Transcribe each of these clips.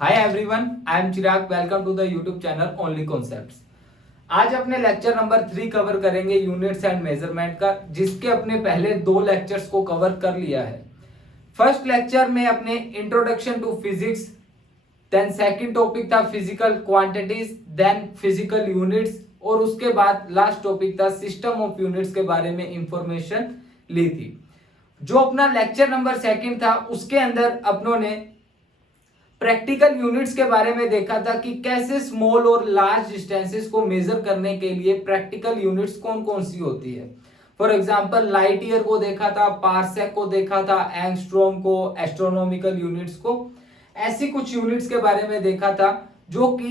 Hi everyone, I am Chirag. Welcome to the YouTube channel only concepts. आज अपने lecture number 3 cover करेंगे units and measurement का, जिसके अपने पहले 2 लेक्चर्स को कवर कर लिया है। फर्स्ट लेक्चर में अपने introduction to physics, then second topic था physical quantities, then physical units, और उसके बाद लास्ट टॉपिक था सिस्टम ऑफ यूनिट्स के बारे में इंफॉर्मेशन ली थी। जो अपना लेक्चर नंबर सेकंड था उसके अंदर अपनों ने प्रैक्टिकल यूनिट्स के बारे में देखा था कि कैसे स्मॉल और लार्ज डिस्टेंसेस को मेजर करने के लिए प्रैक्टिकल यूनिट्स कौन कौन सी होती है। फॉर एग्जांपल लाइट ईयर को देखा था, पार्सेक को देखा था, एंगस्ट्रॉम को, एस्ट्रोनॉमिकल यूनिट्स को। ऐसी कुछ यूनिट्स के बारे में देखा था जो कि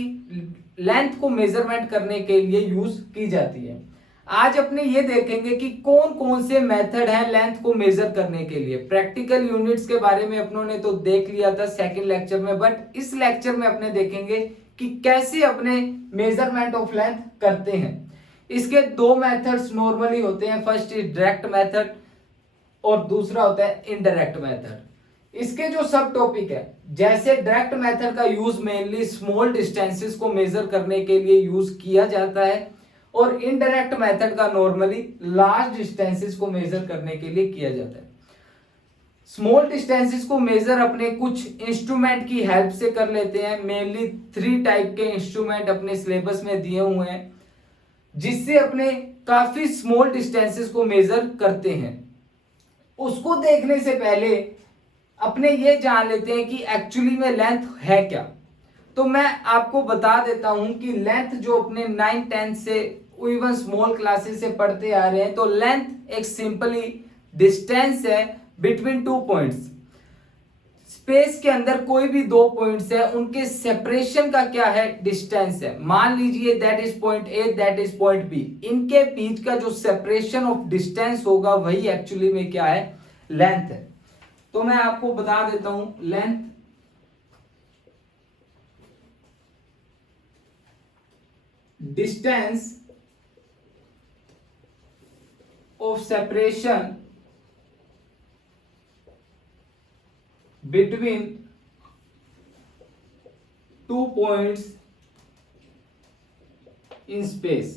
लेंथ को मेजरमेंट करने के लिए यूज की जाती है। आज अपने ये देखेंगे कि कौन कौन से मेथड हैं लेंथ को मेजर करने के लिए। प्रैक्टिकल यूनिट्स के बारे में अपनों ने तो देख लिया था सेकंड लेक्चर में, बट इस लेक्चर में अपने देखेंगे कि कैसे अपने मेजरमेंट ऑफ लेंथ करते हैं। इसके 2 मेथड्स नॉर्मली होते हैं। फर्स्ट इज डायरेक्ट मेथड और दूसरा होता है इनडायरेक्ट मेथड। इसके जो सब टॉपिक है, जैसे डायरेक्ट मेथड का यूज मेनली स्मॉल डिस्टेंसेस को मेजर करने के लिए यूज किया जाता है, और इनडायरेक्ट मेथड का नॉर्मली लार्ज डिस्टेंसेस को मेजर करने के लिए किया जाता है। स्मॉल डिस्टेंसेस को मेजर अपने कुछ इंस्ट्रूमेंट की हेल्प से कर लेते हैं। मेनली 3 टाइप के इंस्ट्रूमेंट अपने सिलेबस में दिए हुए हैं, जिससे अपने काफी स्मॉल डिस्टेंसेस को मेजर करते हैं। उसको देखने से पहले अपने ये जान लेते हैं कि एक्चुअली में लेंथ है क्या। तो मैं आपको बता देता हूं कि लेंथ जो अपने 9, 10 से इवन स्मॉल क्लासेस से पढ़ते आ रहे हैं, तो लेंथ एक सिंपली डिस्टेंस है बिटवीन 2 पॉइंट्स। स्पेस के अंदर कोई भी 2 पॉइंट्स है, उनके सेपरेशन का क्या है, डिस्टेंस है। मान लीजिए that is point A, that is point B. इनके बीच का जो सेपरेशन ऑफ डिस्टेंस होगा वही एक्चुअली में क्या है, लेंथ है। तो मैं आपको बता देता हूं length distance of separation between 2 points in space।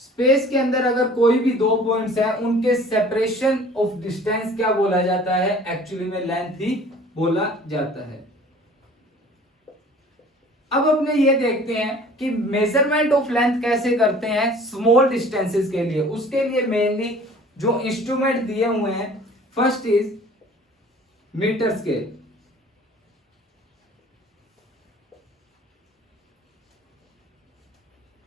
Space के अंदर अगर कोई भी 2 पॉइंट्स है, उनके सेपरेशन ऑफ डिस्टेंस क्या बोला जाता है, एक्चुअली में लेंथ ही बोला जाता है। अब अपने ये देखते हैं कि मेजरमेंट ऑफ लेंथ कैसे करते हैं स्मॉल डिस्टेंसेस के लिए। उसके लिए मेनली जो इंस्ट्रूमेंट दिए हुए हैं, फर्स्ट इज मीटर स्केल।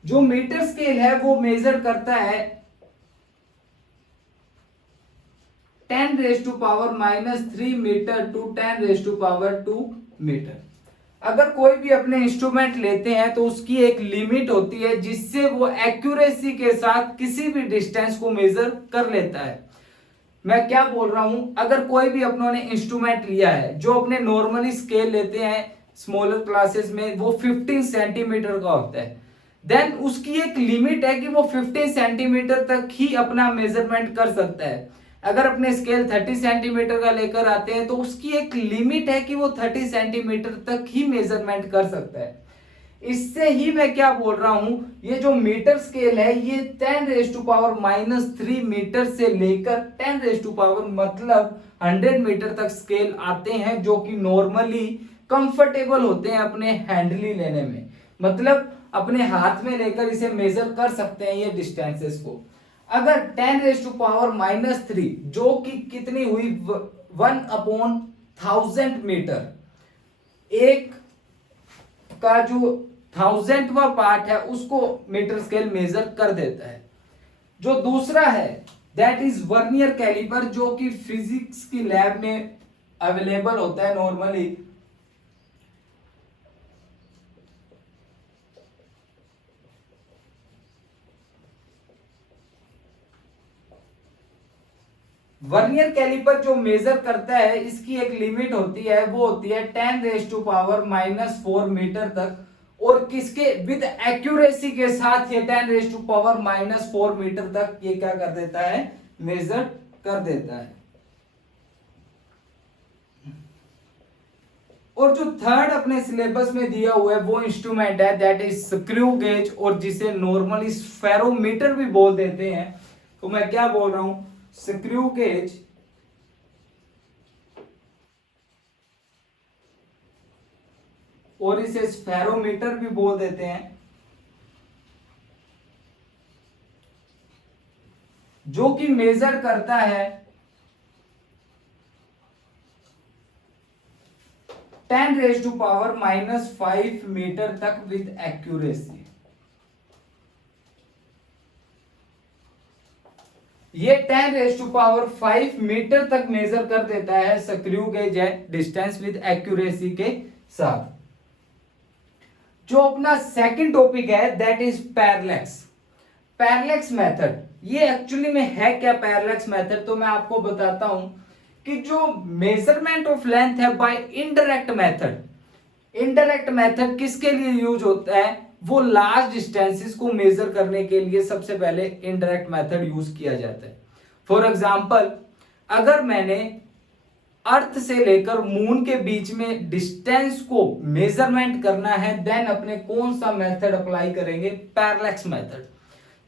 जो मीटर स्केल है वो मेजर करता है 10⁻³ मीटर टू 10⁻² मीटर। अगर कोई भी अपने इंस्ट्रूमेंट लेते हैं तो उसकी एक लिमिट होती है, जिससे वो एक्यूरेसी के साथ किसी भी डिस्टेंस को मेजर कर लेता है। मैं क्या बोल रहा हूं, अगर कोई भी अपनों ने इंस्ट्रूमेंट लिया है, जो अपने नॉर्मली स्केल लेते हैं स्मॉलर क्लासेस में, वो 15 सेंटीमीटर का होता है। देन उसकी एक लिमिट है कि वो 15 सेंटीमीटर तक ही अपना मेजरमेंट कर सकता है। अगर अपने स्केल 30 सेंटीमीटर का लेकर आते हैं तो उसकी एक लिमिट है कि वो 30 सेंटीमीटर तक ही मेजरमेंट कर सकता है। इससे ही मैं क्या बोल रहा हूं, ये जो मीटर स्केल है ये 10⁻³ मीटर से लेकर 10⁻, मतलब 100 मीटर तक स्केल आते हैं, जो कि नॉर्मली कंफर्टेबल होते हैं अपने हैंडली लेने में। मतलब अपने हाथ में लेकर इसे मेजर कर सकते हैं ये डिस्टेंसेस को। अगर 10⁻³ जो कि कितनी हुई, 1/1000 मीटर, एक का जो 1000वां पार्ट है उसको मीटर स्केल मेजर कर देता है। जो दूसरा है दैट इज वर्नियर कैलिपर, जो कि फिजिक्स की लैब में अवेलेबल होता है नॉर्मली। वर्नियर कैलिपर जो मेजर करता है, इसकी एक लिमिट होती है, वो होती है 10⁻⁻⁴ मीटर तक, और किसके विद एक्यूरेसी के साथ ये 10⁻⁻⁴ मीटर तक ये क्या कर देता है, मेजर कर देता है। और जो थर्ड अपने सिलेबस में दिया हुआ है वो इंस्ट्रूमेंट है दैट इज स्क्रू गेज, और जिसे नॉर्मली स्फेरोमीटर भी बोल देते हैं। तो मैं क्या बोल रहा हूं, स्क्रू गेज और इसे स्फेरोमीटर भी बोल देते हैं, जो कि मेजर करता है 10⁻⁻⁵ मीटर तक विद एक्यूरेसी। ये 10⁻⁵ मीटर तक मेजर कर देता है स्क्रू गेज है डिस्टेंस विद एक्यूरेसी के साथ। जो अपना सेकंड टॉपिक है that is parallax. Parallax method, ये एक्चुअली में है क्या पैरेलैक्स मेथड, तो मैं आपको बताता हूं कि जो मेजरमेंट ऑफ लेंथ है by indirect method, indirect method किसके लिए यूज होता है, वो लार्ज डिस्टेंसेस को मेजर करने के लिए सबसे पहले इनडायरेक्ट मेथड यूज किया जाता है। फॉर एग्जांपल, अगर मैंने अर्थ से लेकर मून के बीच में डिस्टेंस को मेजरमेंट करना है, देन अपने कौन सा मेथड अप्लाई करेंगे, पैरेलैक्स मेथड,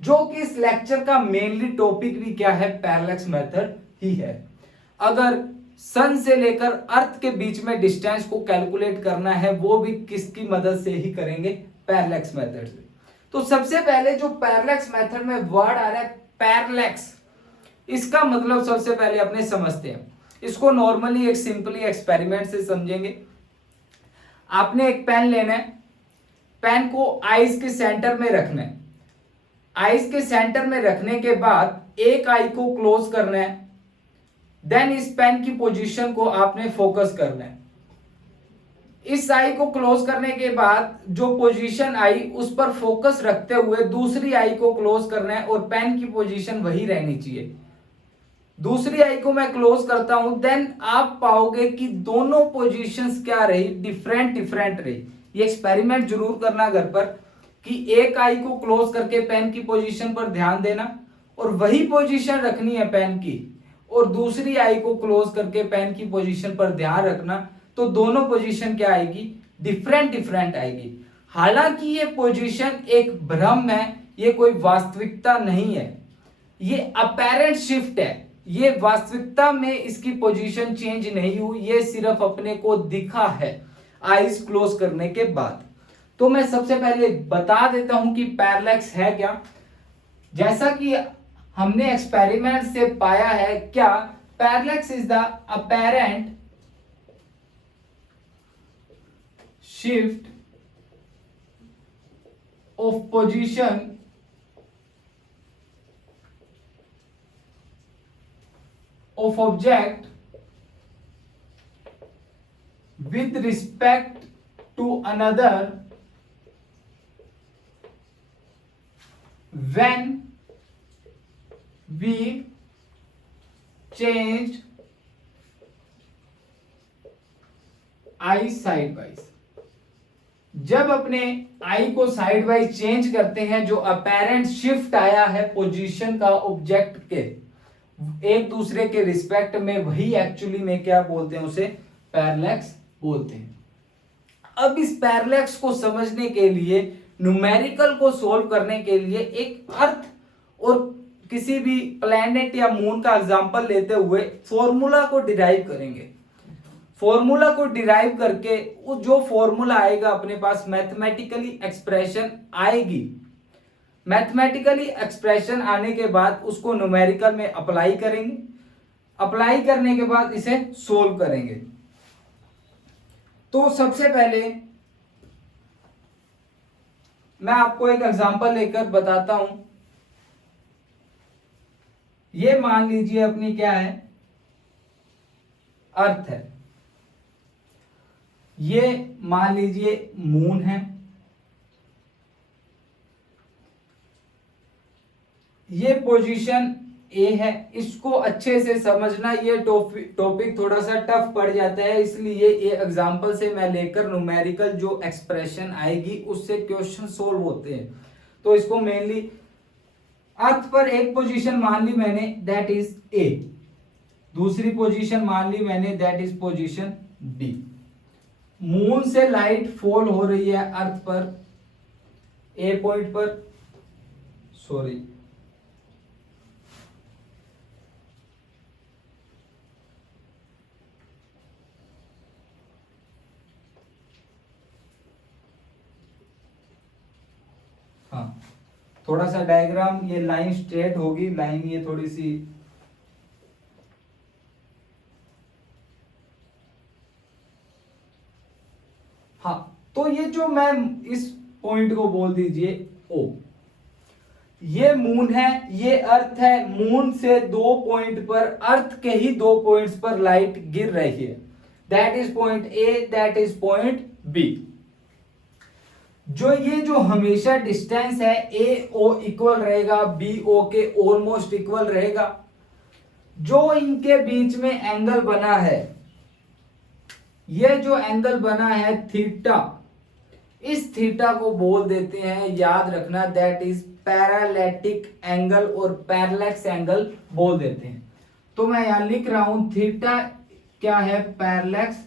जो कि इस लेक्चर का मेनली टॉपिक भी क्या है, पैरेलैक्स मेथड ही है। अगर सन से लेकर अर्थ के बीच में डिस्टेंस को कैलकुलेट करना है, वो भी किसकी मदद से ही करेंगे, पैरेलैक्स मेथड से। तो सबसे पहले जो पैरेलैक्स मेथड में वर्ड आ रहा है पैरेलैक्स, इसका मतलब सबसे पहले अपने समझते हैं। इसको नॉर्मली एक सिंपली एक्सपेरिमेंट से समझेंगे। आपने एक पेन लेना है, पेन को आईज के सेंटर में रखना है। आईज के सेंटर में रखने के बाद एक आई को क्लोज करना है, देन इस पेन की पोजीशन को आपने फोकस करना है। इस आई को क्लोज करने के बाद जो पोजीशन आई उस पर फोकस रखते हुए दूसरी आई को क्लोज करना है और पेन की पोजीशन वही रहनी चाहिए। दूसरी आई को मैं क्लोज करता हूं, देन आप पाओगे कि दोनों पोजीशंस क्या रही, डिफरेंट डिफरेंट रही। ये एक्सपेरिमेंट जरूर करना घर पर कि एक आई को क्लोज करके पेन की पोजीशन पर ध्यान देना और वही पोजीशन रखनी है पेन की, और दूसरी आई को क्लोज करके पेन की पोजीशन पर ध्यान रखना, तो दोनों पोजीशन क्या आएगी, डिफरेंट डिफरेंट आएगी। हालांकि ये पोजीशन एक भ्रम है, ये कोई वास्तविकता नहीं है, ये अपैरेंट शिफ्ट है। ये वास्तविकता में इसकी पोजीशन चेंज नहीं हुई, ये सिर्फ अपने को दिखा है आईज क्लोज करने के बाद। तो मैं सबसे पहले बता देता हूं कि पैरेलैक्स है क्या। जैसा कि हमने एक्सपेरिमेंट से पाया है, क्या parallax is the apparent shift of position of object with respect to another when we change I side wise. जब अपने आई को साइड वाइज चेंज करते हैं, जो अपैरेंट शिफ्ट आया है पोजीशन का ऑब्जेक्ट के एक दूसरे के रिस्पेक्ट में, वही एक्चुअली में क्या बोलते हैं, उसे पैरेलैक्स बोलते हैं। अब इस पैरेलैक्स को समझने के लिए, न्यूमेरिकल को सोल्व करने के लिए एक अर्थ और किसी भी प्लैनेट या मून का एग्जांपल लेते हुए फॉर्मूला को डिराइव करेंगे। फॉर्मूला को डिराइव करके वो जो फॉर्मूला आएगा अपने पास, मैथमेटिकली एक्सप्रेशन आएगी। मैथमेटिकली एक्सप्रेशन आने के बाद उसको न्यूमेरिकल में अप्लाई करेंगे। अप्लाई करने के बाद इसे सोल्व करेंगे। तो सबसे पहले मैं आपको एक एग्जांपल लेकर बताता हूं। ये मान लीजिए अपनी क्या है, अर्थ है। ये मान लीजिए मून है। ये पोजीशन ए है। इसको अच्छे से समझना, ये टॉपिक थोड़ा सा टफ पड़ जाता है, इसलिए ये एग्जांपल से मैं लेकर न्यूमेरिकल जो एक्सप्रेशन आएगी उससे क्वेश्चन सोल्व होते हैं। तो इसको मेनली अर्थ पर एक पोजीशन मान ली मैंने, दैट इज ए। दूसरी पोजीशन मान ली मैंने, that is position B. Moon से लाइट फॉल हो रही है अर्थ पर, ए पॉइंट पर, सॉरी हाँ, थोड़ा सा डायग्राम, ये लाइन स्ट्रेट होगी, लाइन ये थोड़ी सी हाँ, तो ये जो मैं इस पॉइंट को बोल दीजिए ओ, ये मून है, ये अर्थ है। मून से 2 पॉइंट पर, अर्थ के ही 2 पॉइंट्स पर लाइट गिर रही है। That is point A, that is point B. जो हमेशा डिस्टेंस है ए ओ इक्वल रहेगा बी ओ के ऑलमोस्ट इक्वल रहेगा। जो इनके बीच में एंगल बना है, ये जो एंगल बना है थीटा, इस थीटा को बोल देते हैं, याद रखना, दैट इज पैरालेटिक एंगल और पैरेलैक्स एंगल बोल देते हैं। तो मैं यहां लिख रहा हूं थीटा क्या है, पैरेलैक्स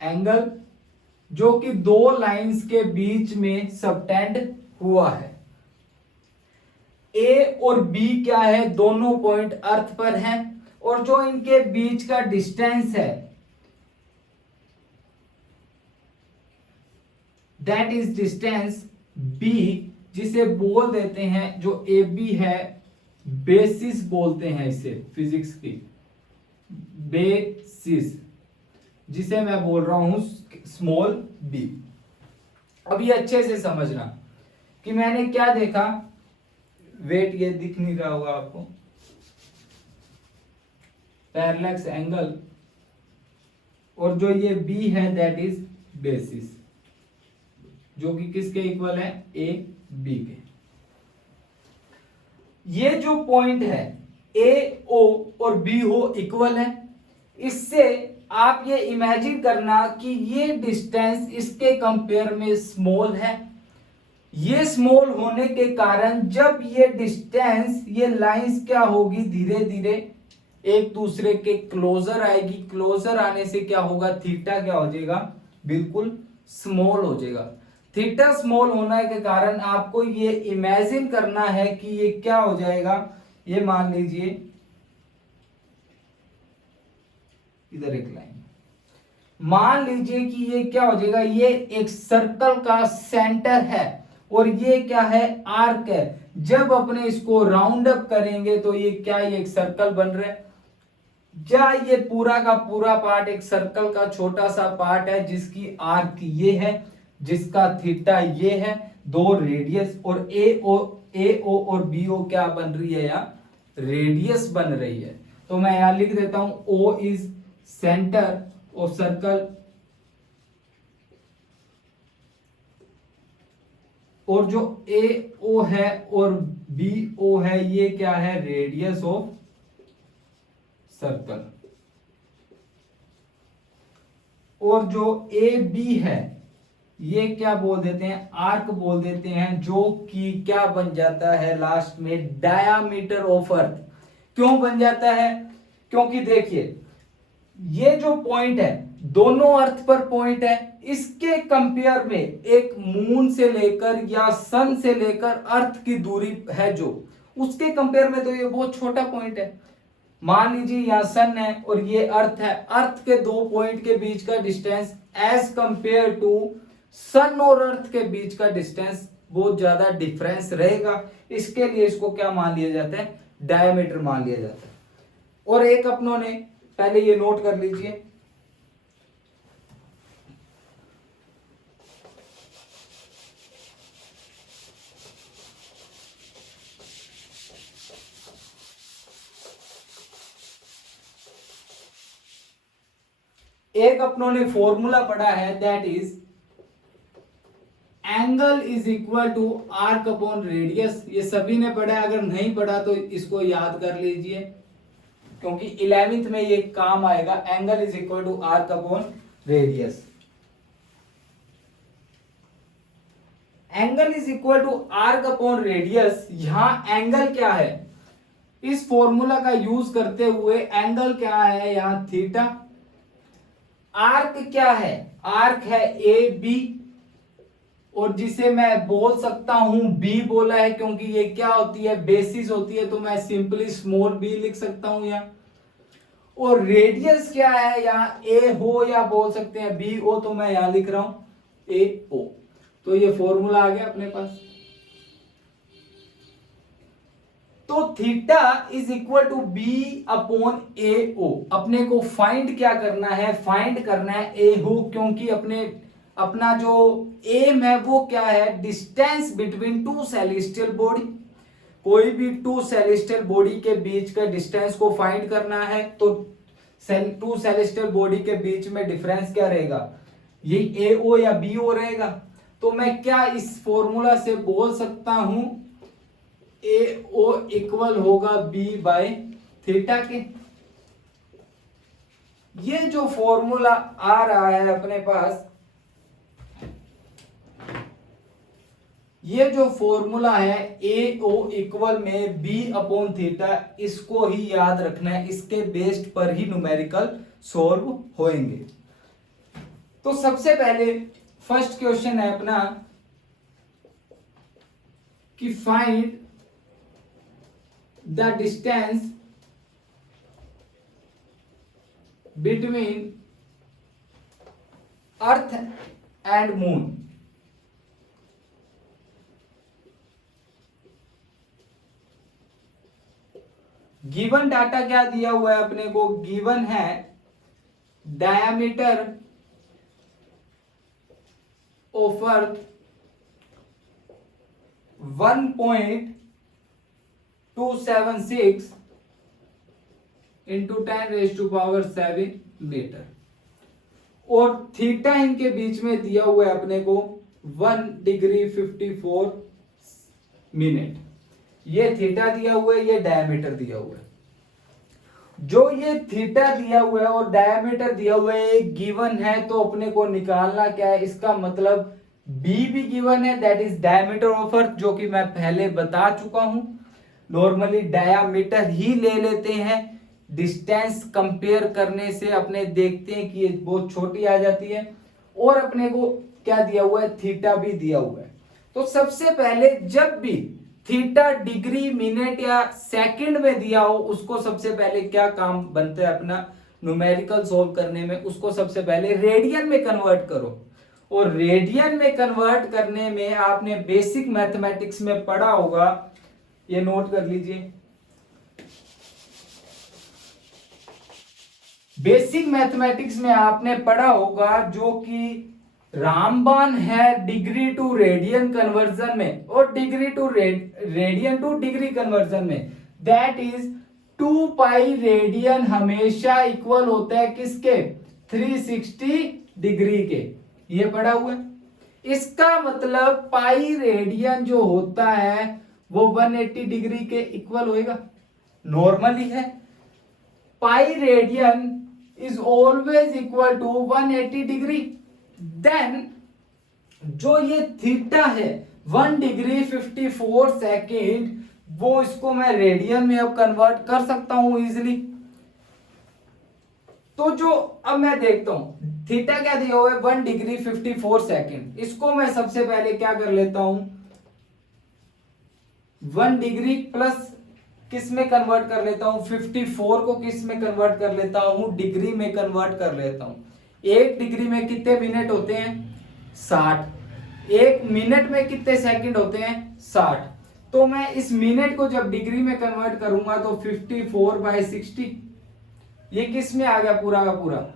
एंगल, जो कि दो लाइंस के बीच में सबटेंड हुआ है। ए और बी क्या है, दोनों पॉइंट अर्थ पर हैं, और जो इनके बीच का डिस्टेंस है दैट इज डिस्टेंस बी, जिसे बोल देते हैं, जो ए बी है, बेसिस बोलते हैं इसे, फिजिक्स की बेसिस, जिसे मैं बोल रहा हूं स्मॉल बी। अब ये अच्छे से समझना कि मैंने क्या देखा, वेट ये दिख नहीं रहा होगा आपको, पैरेलैक्स एंगल, और जो ये बी है दैट इज बेसिस, जो कि किसके इक्वल है, ए बी के। ये जो पॉइंट है ए ओ और बी ओ इक्वल है, इससे आप ये इमेजिन करना कि ये डिस्टेंस इसके कंपेयर में स्मॉल है। ये स्मॉल होने के कारण जब ये डिस्टेंस, ये लाइंस क्या होगी, धीरे धीरे एक दूसरे के क्लोजर आएगी। क्लोजर आने से क्या होगा, थीटा क्या हो जाएगा, बिल्कुल स्मॉल हो जाएगा। थीटा स्मॉल होने के कारण आपको ये इमेजिन करना है कि ये क्या हो जाएगा, ये मान लीजिए इधर एक लाइन, मान लीजिए कि ये क्या हो जाएगा, ये एक सर्कल का सेंटर है और ये क्या है, आर्क है। जब अपने इसको राउंड अप करेंगे तो ये क्या, ये एक सर्कल बन रहा है। क्या ये पूरा का पूरा पार्ट एक सर्कल का छोटा सा पार्ट है, जिसकी आर्क ये है, जिसका थीटा ये है, दो रेडियस, और ए ओ और बी ओ क्या बन रही है, यहाँ रेडियस बन रही है। तो मैं यहां लिख देता हूं O is centre of circle, और जो ए ओ है और बी ओ है, ये क्या है, रेडियस ऑफ सर्कल। और जो ए बी है, ये क्या बोल देते हैं, आर्क बोल देते हैं, जो कि क्या बन जाता है लास्ट में, डायामीटर ऑफ अर्थ। क्यों बन जाता है, क्योंकि देखिए ये जो पॉइंट है, दोनों अर्थ पर पॉइंट है, इसके कंपेयर में एक मून से लेकर या सन से लेकर अर्थ की दूरी है, जो उसके कंपेयर में तो ये बहुत छोटा पॉइंट है। मान लीजिए यहां सन है और ये अर्थ है, अर्थ के 2 पॉइंट के बीच का डिस्टेंस एज कंपेयर टू सन और अर्थ के बीच का डिस्टेंस बहुत ज्यादा डिफरेंस रहेगा। इसके लिए इसको क्या मान लिया जाता है, डायमीटर मान लिया जाता है। और एक अपनों ने पहले ये नोट कर लीजिए, एक अपनों ने फॉर्मूला पढ़ा है, that is angle is equal to arc upon radius. ये सभी ने पढ़ा है, अगर नहीं पढ़ा तो इसको याद कर लीजिए, क्योंकि 11th में ये काम आएगा। Angle is equal to arc upon radius. Angle is equal to arc upon radius. यहां एंगल क्या है, इस फॉर्मूला का यूज करते हुए एंगल क्या है, यहां थीटा, आर्क क्या है? आर्क है ए बी, और जिसे मैं बोल सकता हूं बी बोला है क्योंकि ये क्या होती है? बेसिस होती है, तो मैं सिंपली स्मॉल बी लिख सकता हूं यहां। और रेडियस क्या है? यहां ए हो या बोल सकते हैं बी ओ, तो मैं यहां लिख रहा हूं ए ओ। तो ये फॉर्मूला आ गया अपने पास। तो theta is equal to B upon A O. अपने को फाइंड क्या करना है? फाइंड करना है ए हो, क्योंकि अपना जो एम है वो क्या है? Distance between two celestial body. कोई भी टू सेलेस्टियल बॉडी के बीच का डिस्टेंस को फाइंड करना है, तो टू सेलेस्टियल बॉडी के बीच में डिफरेंस क्या रहेगा? ये ए ओ या बी ओ रहेगा। तो मैं क्या इस फॉर्मूला से बोल सकता हूं? ए ओ इक्वल होगा बी बाय थीटा के। ये जो फॉर्मूला आ रहा है अपने पास, ये जो फॉर्मूला है ए ओ इक्वल में बी अपॉन थीटा, इसको ही याद रखना है। इसके बेस्ड पर ही न्यूमेरिकल सॉल्व होंगे। तो सबसे पहले फर्स्ट क्वेश्चन है अपना कि find the distance between earth and moon. Given data क्या दिया हुआ है अपने को? गिवन है diameter of earth 1.276 into 10⁻⁷ metre, और थीटा इनके बीच में दिया हुआ है अपने को 1 डिग्री 54 मिनट। ये थीटा दिया हुआ है, ये डायमीटर दिया हुआ है। जो ये थीटा दिया हुआ है और डायमीटर दिया हुआ है गिवन है, तो अपने को निकालना क्या है? इसका मतलब बी भी गिवन है, that is diameter of earth, जो कि मैं पहले बता चुका हूं। नॉर्मली डायमीटर ही ले लेते हैं, डिस्टेंस कंपेयर करने से अपने देखते हैं कि ये बहुत छोटी आ जाती है। और अपने को क्या दिया हुआ है? थीटा भी दिया हुआ है। तो सबसे पहले जब भी थीटा डिग्री मिनट या सेकंड में दिया हो, उसको सबसे पहले क्या काम बनता है अपना न्यूमेरिकल सॉल्व करने में? उसको सबसे पहले रेडियन में कन्वर्ट करो। और रेडियन में कन्वर्ट करने में आपने बेसिक मैथमेटिक्स में पढ़ा होगा, ये नोट कर लीजिए। बेसिक मैथमेटिक्स में आपने पढ़ा होगा जो कि रामबान है डिग्री टू रेडियन कन्वर्जन में, और degree to radian to degree conversion में, दैट इज 2 पाई रेडियन हमेशा इक्वल होता है किसके? 360 डिग्री के। ये पढ़ा हुआ है। इसका मतलब पाई रेडियन जो होता है वो 180 डिग्री के इक्वल होएगा। नॉर्मली है pi radian is always equal to 180 degree. Then जो ये थीटा है 1 डिग्री 54 सेकेंड, वो इसको मैं रेडियन में अब कन्वर्ट कर सकता हूं इजिली। तो जो अब मैं देखता हूं थीटा क्या दिया हुआ है? 1 डिग्री 54 सेकेंड। इसको मैं सबसे पहले क्या कर लेता हूं? 1 डिग्री प्लस किस में कन्वर्ट कर लेता हूं? 54 को किस में कन्वर्ट कर लेता हूं? डिग्री में कन्वर्ट कर लेता हूं। 1 डिग्री में कितने मिनट होते हैं? 60। 1 मिनट में कितने सेकंड होते हैं? 60। तो मैं इस मिनट को जब डिग्री में कन्वर्ट करूंगा तो 54/60, ये किस में आ गया? पूरा का पूरा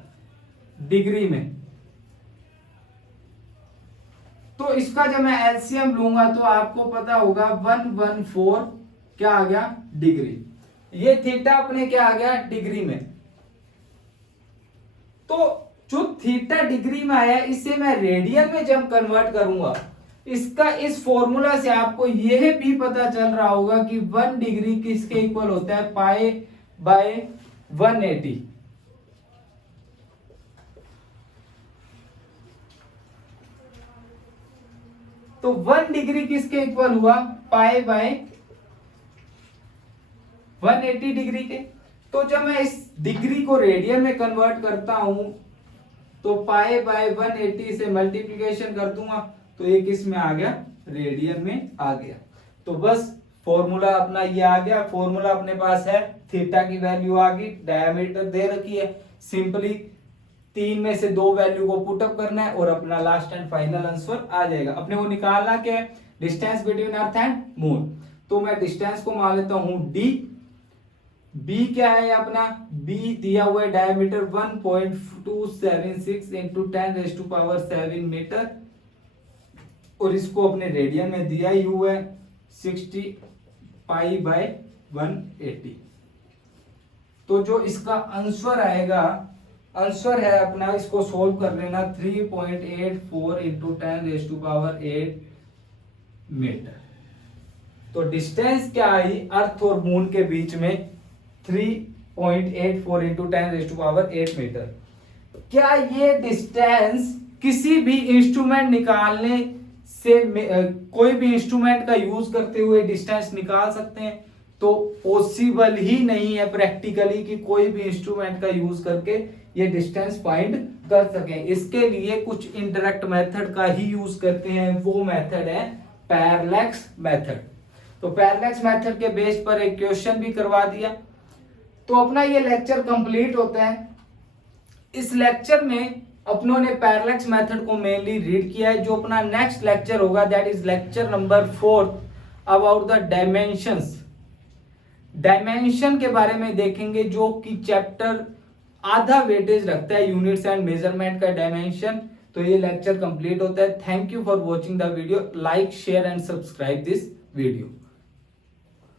डिग्री में। तो इसका जब मैं एलसीएम लूंगा तो आपको पता होगा 114 क्या आ गया? डिग्री। ये थीटा अपने क्या आ गया? डिग्री में। तो जो थीटा डिग्री में आया इसे मैं रेडियन में जब कन्वर्ट करूंगा, इसका इस फॉर्मूला से आपको यह भी पता चल रहा होगा कि 1 डिग्री किसके इक्वल होता है? Pi by 180। तो 1 डिग्री किसके इक्वल हुआ? पाई बाय 180 डिग्री के। तो जब मैं इस डिग्री को रेडियन में कन्वर्ट करता हूं तो पाई बाय 180 से मल्टीप्लीकेशन कर दूंगा तो ये किस में आ गया, रेडियन में आ गया। तो बस फॉर्मूला अपना ये आ गया, फॉर्मूला अपने पास है, थीटा की वैल्यू आ गई, डायमीटर दे रखी है, सिंपली 3 में से 2 वैल्यू को पुटअप करना है और अपना लास्ट एंड फाइनल आंसर आ जाएगा। अपने को निकालना क्या है, distance between earth and moon. तो मैं डिस्टेंस को मान लेता हूं डी, बी क्या है अपना, बी दिया हुआ है डायमीटर 1.276 इंटू 10⁻⁷ मीटर, और इसको अपने रेडियन में दिया ही हुआ है 60 पाई बाय 180। तो जो इसका आंसर आएगा, आंसर है अपना, इसको सोल्व कर लेना 3.84 इंटू 10⁸ मीटर। तो डिस्टेंस क्या आई अर्थ और मून के बीच में, 3.84 इंटू 10⁸ मीटर। क्या ये डिस्टेंस किसी भी इंस्ट्रूमेंट निकालने से कोई भी इंस्ट्रूमेंट का यूज करते हुए डिस्टेंस निकाल सकते हैं? तो पॉसिबल ही नहीं है प्रैक्टिकली कि कोई भी इंस्ट्रूमेंट का यूज करके ये डिस्टेंस फाइंड कर सकें। इसके लिए कुछ इनडायरेक्ट मेथड का ही यूज करते हैं, वो मेथड है पैरेलैक्स मेथड। तो पैरेलैक्स मेथड के बेस पर एक क्वेश्चन भी करवा दिया। तो अपना ये लेक्चर कंप्लीट होता है। इस लेक्चर में अपनों ने पैरेलैक्स मेथड को मेनली रीड किया है। जो अपना नेक्स्ट लेक्चर होगा that is lecture number 4 about the dimensions. Dimension के बारे में देखेंगे, जो कि चैप्टर आधा वेटेज रखता है यूनिट्स एंड मेजरमेंट का डायमेंशन। तो ये लेक्चर कंप्लीट होता है। Thank you for watching the video, like share and subscribe this video.